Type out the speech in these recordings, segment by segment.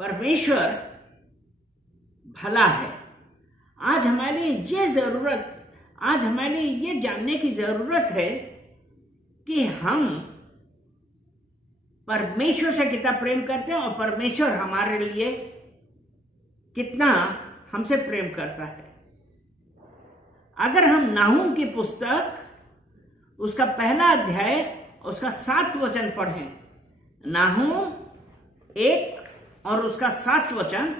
परमेश्वर भला है। आज हमारे लिए ये जानने की जरूरत है कि हम परमेश्वर से कितना प्रेम करते हैं और परमेश्वर हमारे लिए कितना हमसे प्रेम करता है। अगर हम नाहूम की पुस्तक उसका पहला अध्याय उसका 7 वचन पढ़ें, नाहूम 1 और उसका 7 वचन,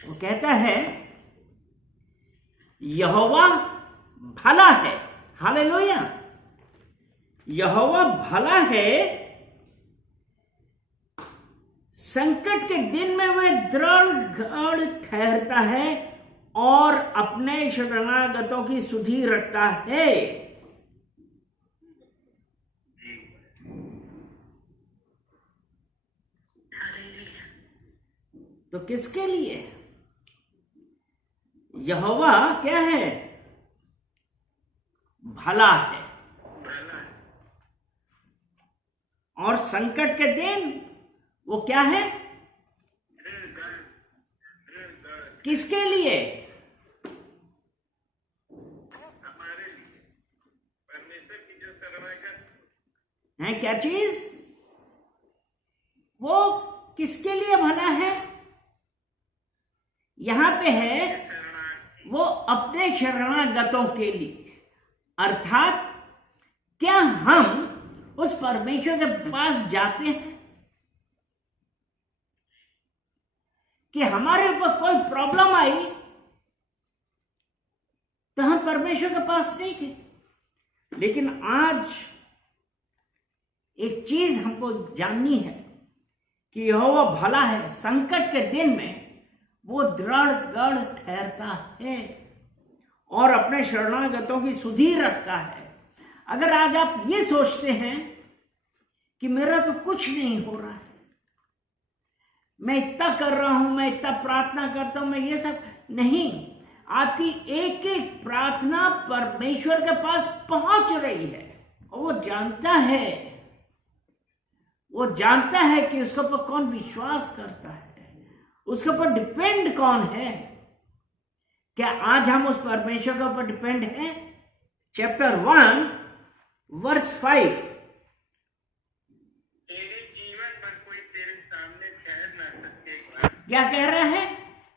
वो कहता है यहोवा भला है। हालेलुया। यहोवा भला है, संकट के दिन में वह दृढ़ ठहरता है और अपने शरणागतों की सुधि रखता है। तो किसके लिए? यहोवा क्या है? भला है। और संकट के दिन वो क्या है? किसके लिए? हमारे लिए। परमेश्वर की जो शरणागत है क्या चीज? वो किसके लिए भला है? यहां पे है वो अपने शरणागतों के लिए। अर्थात क्या हम उस परमेश्वर के पास जाते हैं कि हमारे ऊपर कोई प्रॉब्लम आई तो हम परमेश्वर के पास नहीं गए? लेकिन आज एक चीज हमको जाननी है कि यहोवा भला है, संकट के दिन में वो दृढ़ ठहरता है और अपने शरणागतों की सुधि रखता है। अगर आज आप ये सोचते हैं कि मेरा तो कुछ नहीं हो रहा है, मैं इतना कर रहा हूं, मैं इतना प्रार्थना करता हूं, मैं ये सब नहीं, आपकी एक एक प्रार्थना परमेश्वर के पास पहुंच रही है और वो जानता है कि उसके ऊपर कौन विश्वास करता है, उसके ऊपर डिपेंड कौन है। क्या आज हम उस परमेश्वर के ऊपर डिपेंड हैं? चैप्टर 1 वर्स 5, तेरे जीवन पर कोई तेरे सामने ठहर ना सकेगा। क्या कह रहा है?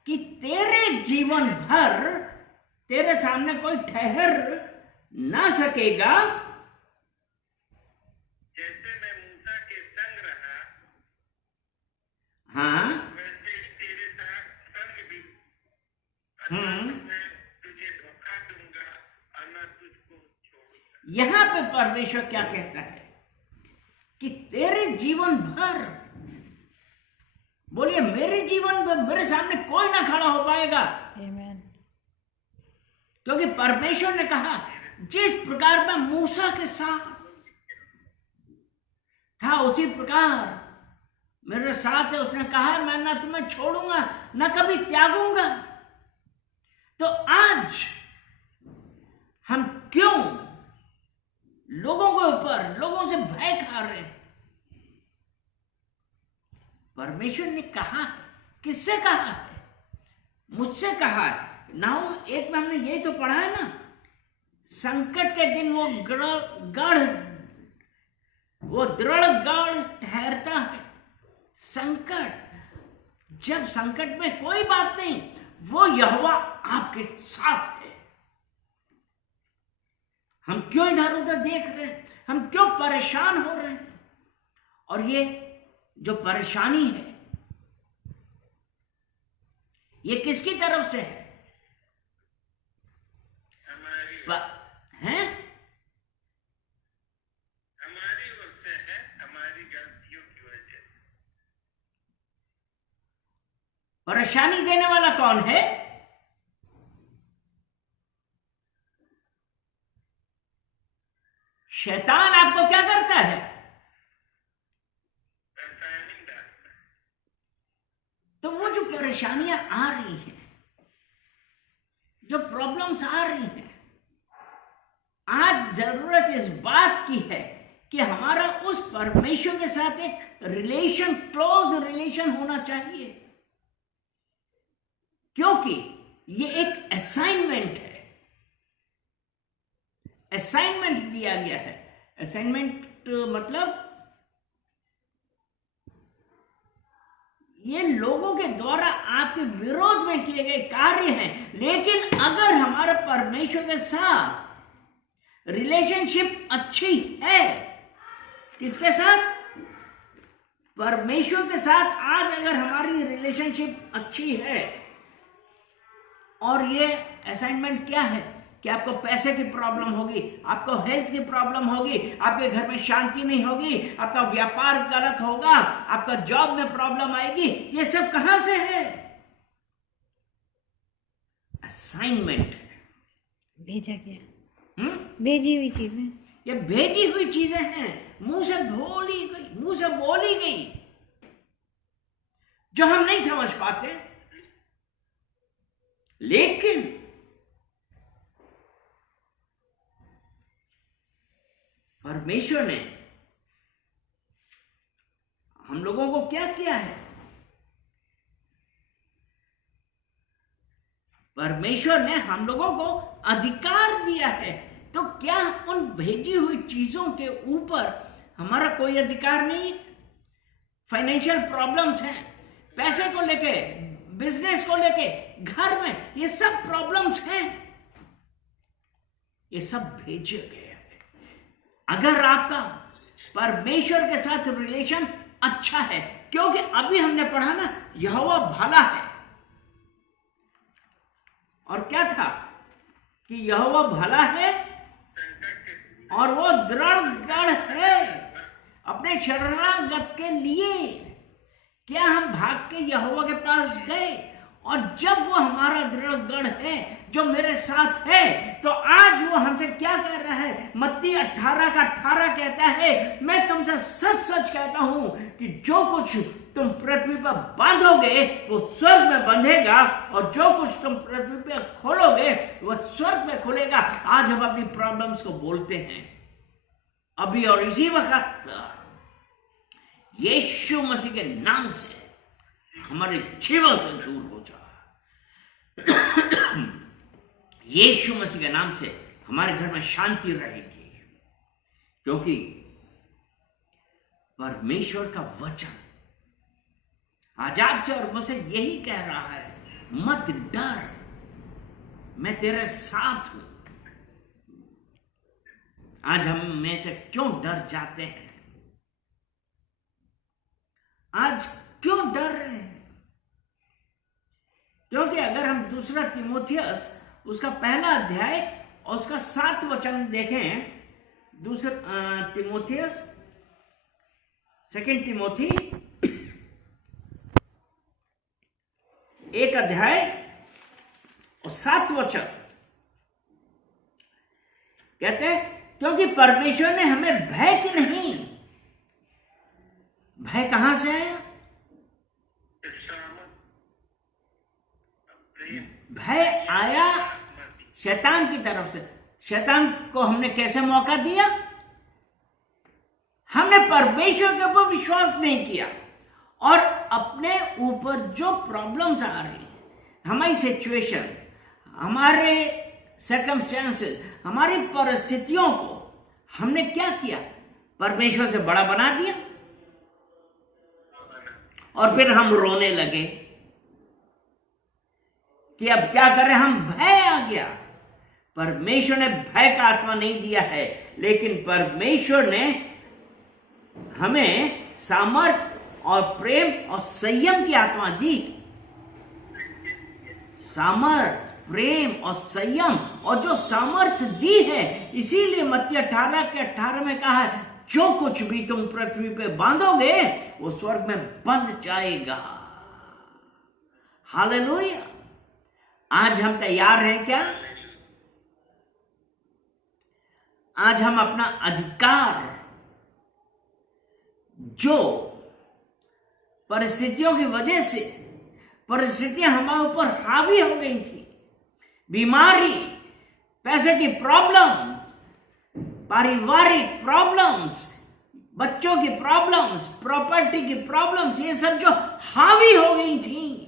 कि तेरे जीवन भर तेरे सामने कोई ठहर ना सकेगा। जैसे मैं मूसा के संग रहा, हाँ, वैसे ही तेरे संग भी। मैं तुझे धोखा दूंगा और न तुझको छोड़ूंगा। यहां पे परमेश्वर क्या कहता है कि तेरे जीवन भर, बोलिए मेरे जीवन में मेरे सामने कोई ना खड़ा हो पाएगा। Amen. क्योंकि परमेश्वर ने कहा जिस प्रकार मैं मूसा के साथ था उसी प्रकार मेरे साथ है। उसने कहा मैं ना तुम्हें छोड़ूंगा ना कभी त्यागूंगा। तो आज हम क्यों लोगों के ऊपर, लोगों से भय खा रहे हैं? परमेश्वर ने कहा, किससे कहा है? मुझसे कहा है। नाहूम 1 में हमने यही तो पढ़ा है ना, संकट के दिन वो दृढ़ ठहरता है। जब संकट में कोई बात नहीं, वो यहोवा आपके साथ है। हम क्यों इधर उधर देख रहे हैं? हम क्यों परेशान हो रहे हैं? और ये जो परेशानी है ये किसकी तरफ से है? हैं? हमारी ओर से है, हमारी गलतियों की वजह से। परेशानी देने वाला कौन है? शैतान आपको क्या करता है? परेशानी डालता है। तो वो जो परेशानियां आ रही हैं जो प्रॉब्लम्स आ रही हैं, आज जरूरत इस बात की है कि हमारा उस परमेश्वर के साथ एक रिलेशन, क्लोज रिलेशन होना चाहिए, क्योंकि ये एक असाइनमेंट है। असाइनमेंट दिया गया है। असाइनमेंट मतलब ये लोगों के द्वारा आपके विरोध में किए गए कार्य हैं, लेकिन अगर हमारा परमेश्वर के साथ रिलेशनशिप अच्छी है, किसके साथ? परमेश्वर के साथ। आज अगर हमारी रिलेशनशिप अच्छी है, और ये असाइनमेंट क्या है कि आपको पैसे की प्रॉब्लम होगी, आपको हेल्थ की प्रॉब्लम होगी, आपके घर में शांति नहीं होगी, आपका व्यापार गलत होगा, आपका जॉब में प्रॉब्लम आएगी, ये सब कहां से है? असाइनमेंट है, भेजा गया, भेजी हुई चीजें, ये भेजी हुई चीजें हैं, मुंह से बोली गई, जो हम नहीं समझ पाते, लेकिन परमेश्वर ने हम लोगों को क्या किया है? परमेश्वर ने हम लोगों को अधिकार दिया है। तो क्या उन भेजी हुई चीजों के ऊपर हमारा कोई अधिकार नहीं? फाइनेंशियल प्रॉब्लम्स हैं, पैसे को लेके, बिजनेस को लेके, घर में, ये सब प्रॉब्लम्स हैं, ये सब भेजे गए हैं। अगर आपका परमेश्वर के साथ रिलेशन अच्छा है, क्योंकि अभी हमने पढ़ा ना, यहोवा भला है, और क्या था कि यहोवा भला है और वो दृढ़ गढ़ है अपने शरणागत के लिए। क्या हम भाग के यहोवा के पास गए? और जब वो हमारा दृढ़ गढ़ है, जो मेरे साथ है, तो आज वो हमसे क्या कह रहा है? मत्ती 18:18 कहता है, मैं तुमसे सच सच कहता हूं कि जो कुछ तुम पृथ्वी पर बांधोगे वो स्वर्ग में बंधेगा, और जो कुछ तुम पृथ्वी पर खोलोगे वो स्वर्ग में खुलेगा। आज हम अपनी प्रॉब्लम्स को बोलते हैं अभी, और इसी वक्त यीशु मसीह के नाम से हमारे जीवन से दूर हो जा। यीशु मसीह के नाम से हमारे घर में शांति रहेगी, क्योंकि परमेश्वर का वचन आज आपसे और मुझसे यही कह रहा है, मत डर, मैं तेरे साथ हूं। आज हम में से क्यों डर जाते हैं? आज क्यों डर रहे हैं? क्योंकि अगर हम दूसरा तीमुथियुस उसका पहला अध्याय और उसका 7 वचन देखें, दूसरा तीमुथियुस, 2 तीमुथी 1 अध्याय और 7 वचन कहते हैं, क्योंकि परमेश्वर ने हमें भय की नहीं। भय कहां से आया? भय आया शैतान की तरफ से। शैतान को हमने कैसे मौका दिया? हमने परमेश्वर के ऊपर विश्वास नहीं किया, और अपने ऊपर जो प्रॉब्लम्स आ रही है, हमारी सिचुएशन, हमारे सर्कमस्टेंसेस, हमारी परिस्थितियों को हमने क्या किया? परमेश्वर से बड़ा बना दिया, और फिर हम रोने लगे कि अब क्या करें, हम भय आ गया। परमेश्वर ने भय का आत्मा नहीं दिया है, लेकिन परमेश्वर ने हमें सामर्थ और प्रेम और संयम की आत्मा दी। सामर्थ, प्रेम और संयम, और जो सामर्थ दी है, इसीलिए मत्ती 18:18 में कहा है, जो कुछ भी तुम पृथ्वी पे बांधोगे वो स्वर्ग में बंध जाएगा। हालेलुया। आज हम तैयार हैं क्या? आज हम अपना अधिकार, जो परिस्थितियों की वजह से परिस्थितियां हमारे ऊपर हावी हो गई थी, बीमारी, पैसे की प्रॉब्लम, पारिवारिक प्रॉब्लम्स, बच्चों की प्रॉब्लम्स, प्रॉपर्टी की प्रॉब्लम्स, ये सब जो हावी हो गई थी,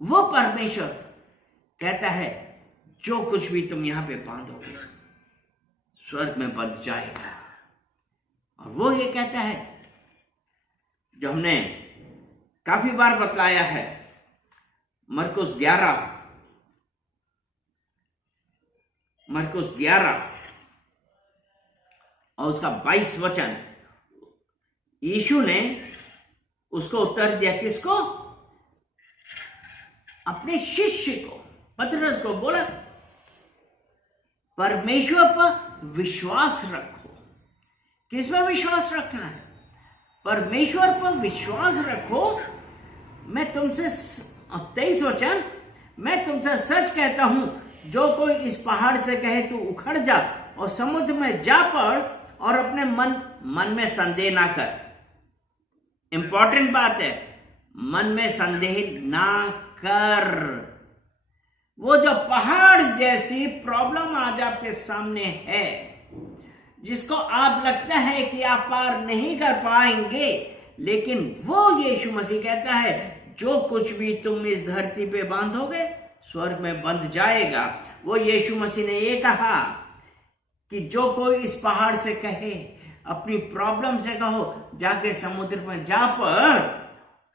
वो परमेश्वर कहता है जो कुछ भी तुम यहां पे बांधोगे स्वर्ग में बंध जाएगा। और वो ये कहता है जो हमने काफी बार बतलाया है, मरकुस 11 और उसका 22 वचन, यीशु ने उसको उत्तर दिया, किसको? अपने शिष्य को, पतरस को बोला परमेश्वर पर विश्वास रखो। किस में विश्वास रखना है? परमेश्वर पर विश्वास रखो। मैं तुमसे 23 वचन, मैं तुमसे सच कहता हूं, जो कोई इस पहाड़ से कहे तू उखड़ जा और समुद्र में जा पड़ और अपने मन में संदेह ना कर। इंपॉर्टेंट बात है, मन में संदेह ना कर। वो जो पहाड़ जैसी प्रॉब्लम आज आपके सामने है, जिसको आप लगता है कि आप पार नहीं कर पाएंगे, लेकिन वो यीशु मसीह कहता है जो कुछ भी तुम इस धरती पे बांधोगे स्वर्ग में बंध जाएगा। वो यीशु मसीह ने ये कहा कि जो कोई इस पहाड़ से कहे, अपनी प्रॉब्लम से कहो जाके समुद्र में जा पड़,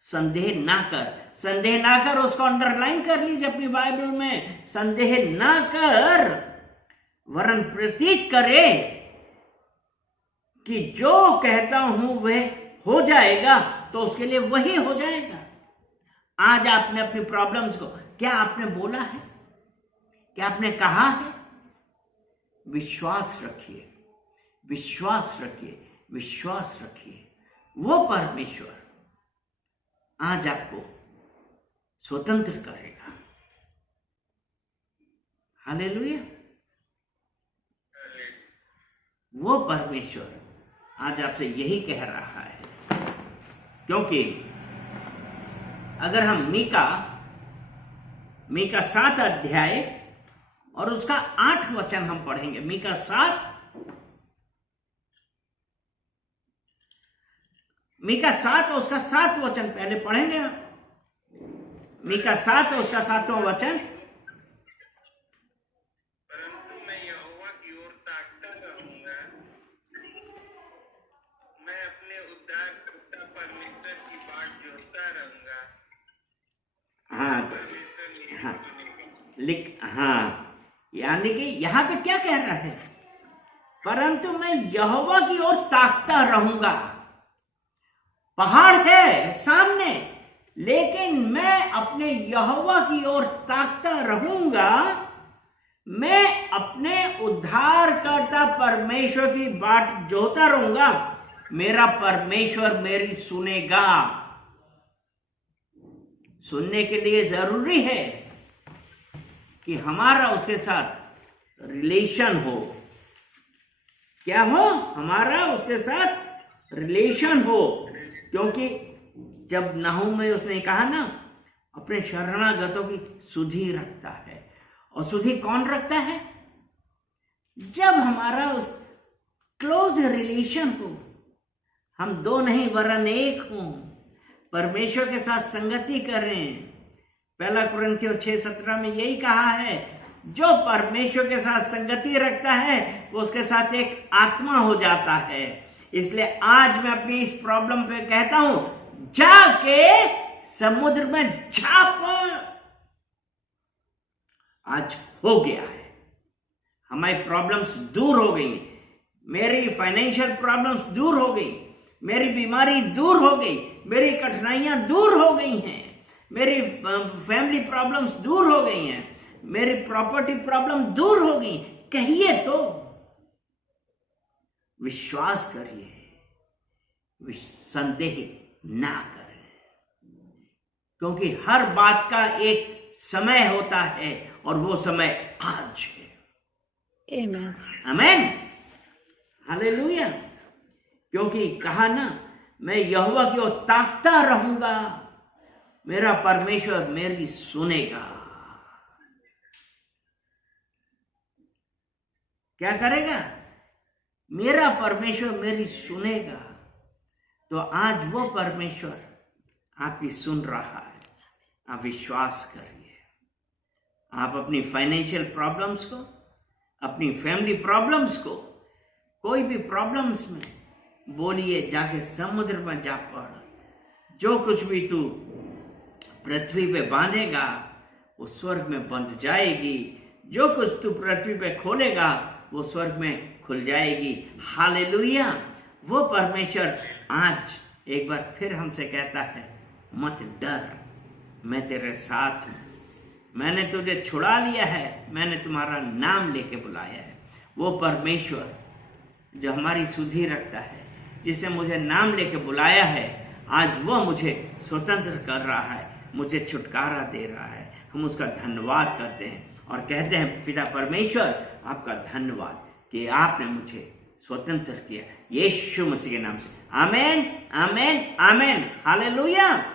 संदेह ना कर। संदेह ना कर, उसको अंडरलाइन कर लीजिए अपनी बाइबल में। संदेह ना कर, वरन प्रतीत करे कि जो कहता हूं वह हो जाएगा, तो उसके लिए वही हो जाएगा। आज आपने अपनी प्रॉब्लम्स को, क्या आपने बोला है? क्या आपने कहा है? विश्वास रखिए, विश्वास रखिए, विश्वास रखिए। वो परमेश्वर आज आपको स्वतंत्र करेगा। हालेलुया। वो परमेश्वर आज आपसे यही कह रहा है, क्योंकि अगर हम मीका 7 अध्याय और उसका 8 वचन हम पढ़ेंगे। मीका 7 और उसका 7 वचन पहले पढ़ेंगे। मीका 7 और उसका 7वां वचन। परंतु मैं यहोवा की ओर ताकता रहूंगा, मैं अपने उद्धारकर्ता परमेश्वर की बाट जोहता रहूंगा। हाँ, परमेश्वर हाँ, सुनेगा। हाँ, यानी कि यहां पे क्या कह रहा है? परंतु मैं यहोवा की ओर ताकता रहूंगा। पहाड़ है सामने, लेकिन मैं अपने यहोवा की ओर ताकता रहूंगा। मैं अपने उद्धारकर्ता परमेश्वर की बाट जोहता रहूंगा। मेरा परमेश्वर मेरी सुनेगा। सुनने के लिए जरूरी है कि हमारा उसके साथ रिलेशन हो। क्या हो? हमारा उसके साथ रिलेशन हो। क्योंकि जब नाहूम में उसने कहा ना, अपने शरणागतों की सुधि रखता है। और सुधि कौन रखता है? जब हमारा उस क्लोज रिलेशन हो, हम दो नहीं वरन एक हों, परमेश्वर के साथ संगति करें। 1 कुरिन्थियों 6:17 में यही कहा है, जो परमेश्वर के साथ संगति रखता है वो उसके साथ एक आत्मा हो जाता है। इसलिए आज मैं अपनी इस प्रॉब्लम पे कहता हूं, जाके समुद्र में जा पड़। आज हो गया है, हमारी प्रॉब्लम्स दूर हो गई। मेरी फाइनेंशियल प्रॉब्लम्स दूर हो गई, मेरी बीमारी दूर हो गई, मेरी कठिनाइयां दूर हो गई हैं, मेरी फैमिली प्रॉब्लम्स दूर हो गई हैं, मेरी प्रॉपर्टी प्रॉब्लम दूर हो गई। कहिए तो, विश्वास करिए, संदेह ना करें, क्योंकि हर बात का एक समय होता है और वो समय आज है। आमीन, हालेलुया। क्योंकि कहा ना, मैं यहोवा की ओर ताकता रहूंगा, मेरा परमेश्वर मेरी सुनेगा। क्या करेगा? मेरा परमेश्वर मेरी सुनेगा। तो आज वो परमेश्वर आपकी सुन रहा है। आप विश्वास करिए। आप अपनी फाइनेंशियल प्रॉब्लम्स को, अपनी फैमिली प्रॉब्लम्स को, कोई भी प्रॉब्लम्स में बोलिए, जाके समुद्र में जा पड़। जो कुछ भी तू पृथ्वी पे बांधेगा वो स्वर्ग में बंध जाएगी। जो कुछ तू पृथ्वी पे खोलेगा वो स्वर्ग में खुल जाएगी। हालेलुया। वो परमेश्वर आज एक बार फिर हमसे कहता है, मत डर, मैं तेरे साथ हूं। मैंने तुझे छुड़ा लिया है, मैंने तुम्हारा नाम लेके बुलाया है। वो परमेश्वर जो हमारी सुधि रखता है, जिसे मुझे नाम लेके बुलाया है, आज वो मुझे स्वतंत्र कर रहा है, मुझे छुटकारा दे रहा है। हम उसका धन्यवाद करते हैं और कहते हैं, पिता परमेश्वर आपका धन्यवाद कि आपने मुझे स्वतंत्र किया, यीशु मसीह के नाम से। आमेन, आमेन, आमेन। हालेलुया।